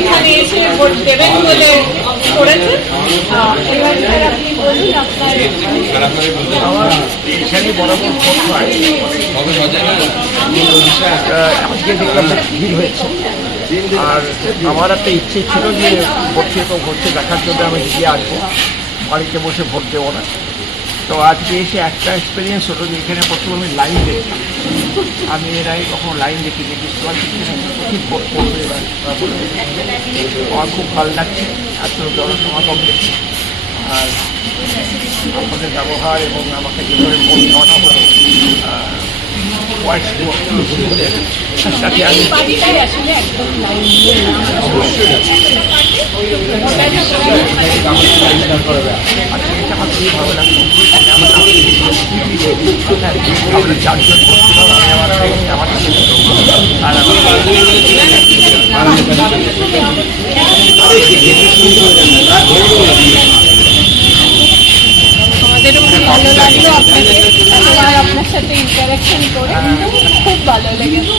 এখানে এসে ভোট দেবেন বলে করেছেন। এবার আপনি বলুন আপনার এখানে বরাবর ভোট হয়, আজকে দেখলাম ভিড় হয়েছে। আর আমার একটা ইচ্ছে ছিল যে ভোটে তো ভোটে দেখার জন্য আমি এগিয়ে আসবো, বাড়িতে বসে ভোট দেবো না। তো আজকে এসে একটা এক্সপিরিয়েন্স হলো যে এখানে প্রথম আমি লাইন দেখি, আমি এর আগে কখনো লাইন দেখিনি, ঠিক ভোট করবে আমার খুব ভালো লাগছে এত জনসমাগম দেখি। আর আপনাদের ব্যবহার এবং আমাকে যেভাবে ভোট নেওয়াটা হলো এটা আমার খুবই ভালো লাগছে। আমরা চারজন করছিলাম, আমি আমার আর আমাদেরও ভালো লাগলো আপনাদের আপনার সাথে ইন্টারাকশন করে, খুব ভালো লেগেছে।